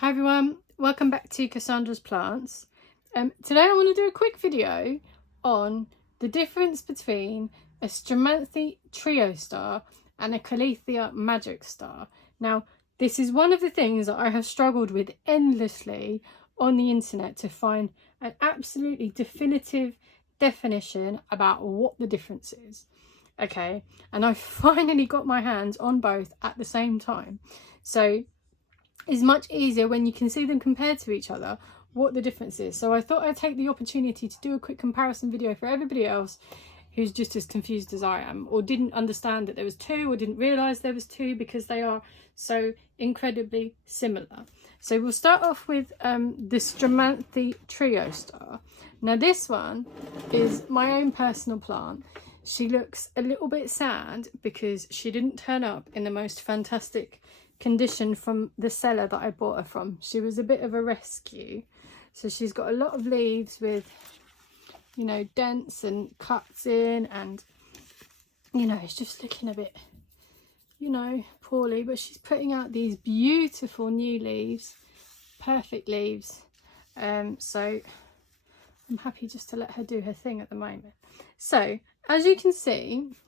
Hi everyone, welcome back to Cassandra's Plants. Today I want to do a quick video on the difference between a Stromanthe Triostar and a Calathea Magic Star. Now, this is one of the things that I have struggled with endlessly on the internet to find an absolutely definitive definition about what the difference is. Okay, and I finally got my hands on both at the same time. So it's much easier when you can see them compared to each other, what the difference is. So I thought I'd take the opportunity to do a quick comparison video for everybody else who's just as confused as I am, or didn't understand that there was two, or didn't realise there was two, because they are so incredibly similar. So we'll start off with the Stromanthe Triostar. Now this one is my own personal plant. She looks a little bit sad because she didn't turn up in the most fantastic condition from the seller that I bought her from. She was a bit of a rescue. So she's got a lot of leaves with, you know, dents and cuts in, and, you know, it's just looking a bit, you know, poorly, but she's putting out these beautiful new leaves, perfect leaves. So I'm happy just to let her do her thing at the moment. So as you can see,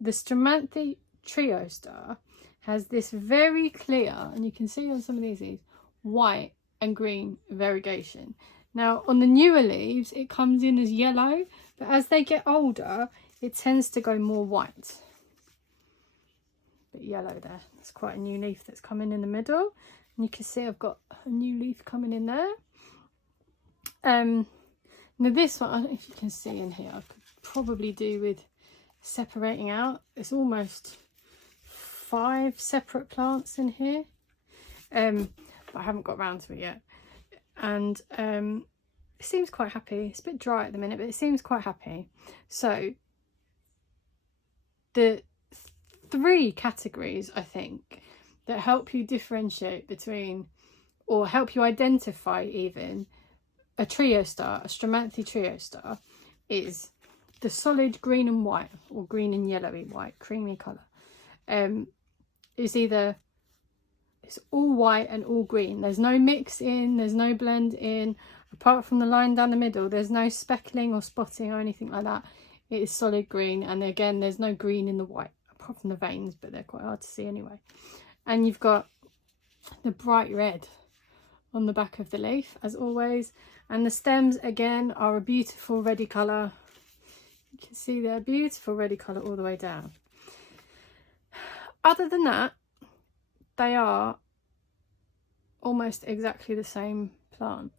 the Stromanthe Triostar has this very clear, and you can see on some of these leaves, white and green variegation. Now on the newer leaves it comes in as yellow, but as they get older it tends to go more white. Bit yellow there. That's quite a new leaf that's coming in the middle, and you can see I've got a new leaf coming in there. Now this one, I don't know if you can see in here, I could probably do with separating out. It's almost 5 separate plants in here, but I haven't got around to it yet. And it seems quite happy. It's a bit dry at the minute, but it seems quite happy. So the 3 categories, I think, that help you differentiate between, or help you identify even, a Triostar, a Stromanthe Triostar, is the solid green and white, or green and yellowy white, creamy colour. Is either, it's all white and all green. There's no mix in, there's no blend in, apart from the line down the middle. There's no speckling or spotting or anything like that. It is solid green, and again there's no green in the white apart from the veins, but they're quite hard to see anyway. And you've got the bright red on the back of the leaf as always, and the stems again are a beautiful reddy colour. You can see they're beautiful reddy colour all the way down. Other than that, they are almost exactly the same plant.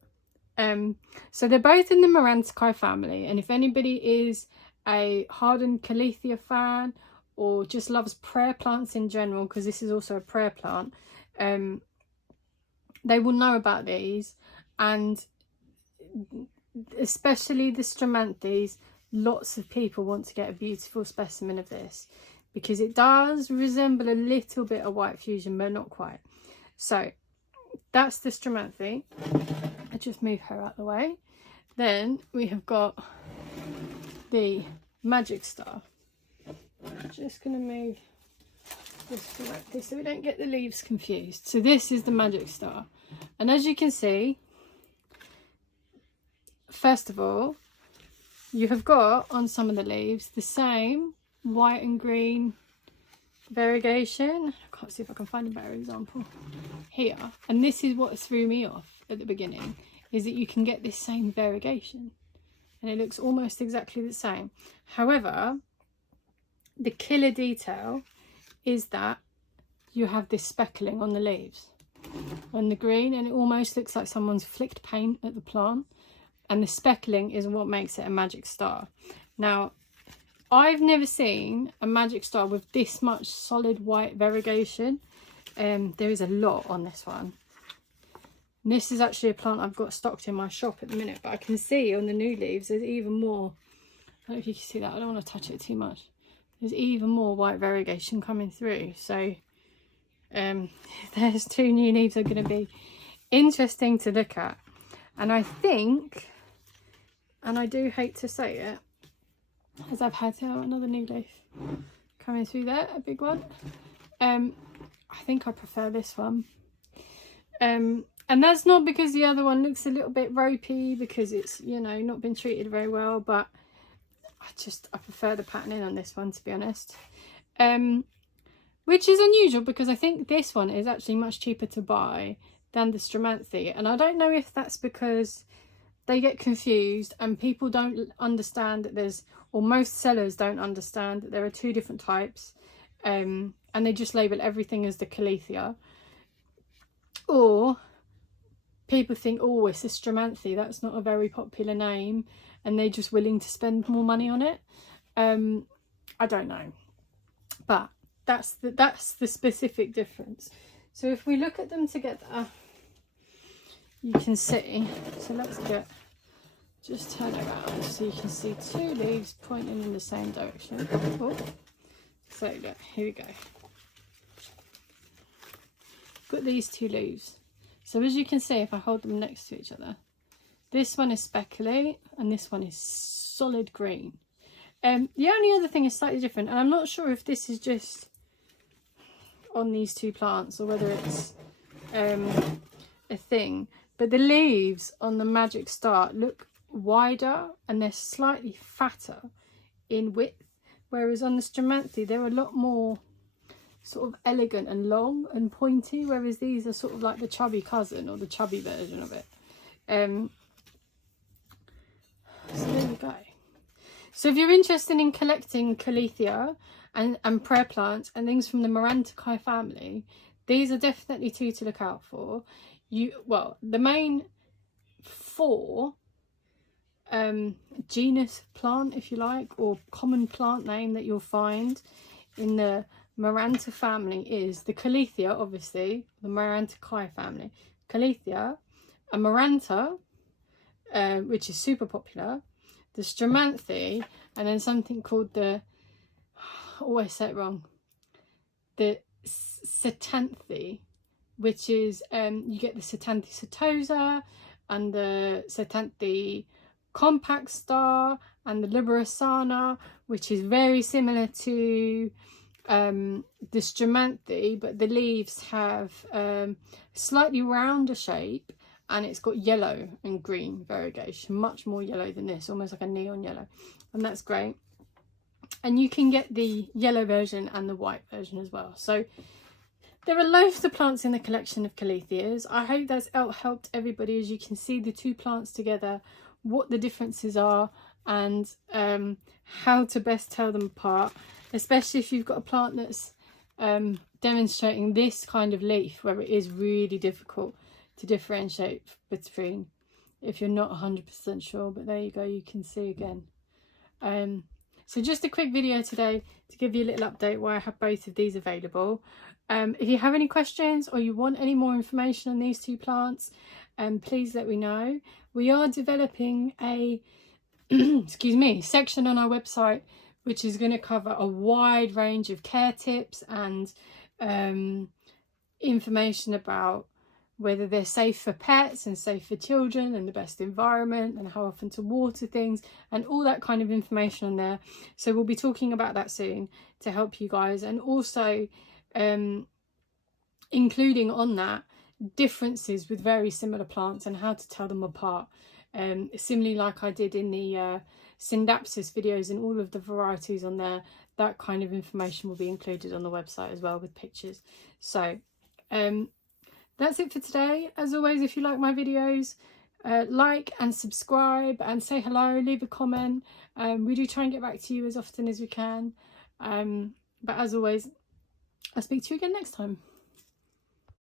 So they're both in the Maranticae family, and if anybody is a hardened Calathea fan, or just loves prayer plants in general, because this is also a prayer plant, they will know about these. And especially the Stromanthes, lots of people want to get a beautiful specimen of this, because it does resemble a little bit of white fusion, but not quite. So that's the Stromanthe. I just move her out of the way. Then we have got the Magic Star. I'm just going to move this correctly so we don't get the leaves confused. So this is the Magic Star, and as you can see, first of all, you have got on some of the leaves the same white and green variegation. I can't see if I can find a better example here, and this is what threw me off at the beginning, is that you can get this same variegation and it looks almost exactly the same. However, the killer detail is that you have this speckling on the leaves on the green, and it almost looks like someone's flicked paint at the plant, and the speckling is what makes it a Magic Star. Now I've never seen a Magic Star with this much solid white variegation. There is a lot on this one. And this is actually a plant I've got stocked in my shop at the minute, but I can see on the new leaves there's even more. I don't know if you can see that, I don't want to touch it too much. There's even more white variegation coming through. So there's 2 new leaves are going to be interesting to look at. And I think, and I do hate to say it, as I've had another new leaf coming through there, a big one. I think I prefer this one. And that's not because the other one looks a little bit ropey, because it's, you know, not been treated very well, but I prefer the patterning on this one, to be honest. Which is unusual, because I think this one is actually much cheaper to buy than the Stromanthe, and I don't know if that's because they get confused and people don't understand that there's, or most sellers don't understand that there are two different types, and they just label everything as the Calathea, or people think, oh, it's a Stromanthe, that's not a very popular name, and they're just willing to spend more money on it. I don't know, but that's the specific difference. So if we look at them together, you can see, so let's just turn it around so you can see two leaves pointing in the same direction. Oh. So look, here we go. Got these two leaves. So as you can see, if I hold them next to each other, this one is speckly and this one is solid green. The only other thing is slightly different, and I'm not sure if this is just on these two plants or whether it's a thing, but the leaves on the Magic Star look wider and they're slightly fatter in width, whereas on the Stromanthe they're a lot more sort of elegant and long and pointy, whereas these are sort of like the chubby cousin or the chubby version of it. So there you go. So if you're interested in collecting Calathea and prayer plants and things from the Maranthaceae family, these are definitely two to look out for. Well, the main four genus plant, if you like, or common plant name that you'll find in the Marantha family is the Calathea, obviously, the Maranthaceae family. Calathea, a Marantha, which is super popular, the Stromanthe, and then something called the, I always say it wrong, the Calathea, which is, you get the Calathea setosa and the Calathea compact star and the Liberasana, which is very similar to the Stromanthe, but the leaves have slightly rounder shape, and it's got yellow and green variegation, much more yellow than this, almost like a neon yellow, and that's great. And you can get the yellow version and the white version as well. So there are loads of plants in the collection of Calatheas. I hope that's helped everybody, as you can see the two plants together, what the differences are, and how to best tell them apart, especially if you've got a plant that's demonstrating this kind of leaf, where it is really difficult to differentiate between, if you're not 100% sure. But there you go, you can see again. So just a quick video today to give you a little update why I have both of these available. If you have any questions or you want any more information on these two plants, please let me know. We are developing a excuse me, section on our website which is going to cover a wide range of care tips and information about whether they're safe for pets and safe for children and the best environment and how often to water things and all that kind of information on there. So we'll be talking about that soon to help you guys, and also including on that differences with very similar plants and how to tell them apart. Similarly, like I did in the Syndapsis videos and all of the varieties on there, that kind of information will be included on the website as well with pictures. So that's it for today. As always, if you like my videos, like and subscribe and say hello, leave a comment. We do try and get back to you as often as we can. But as always, I'll speak to you again next time.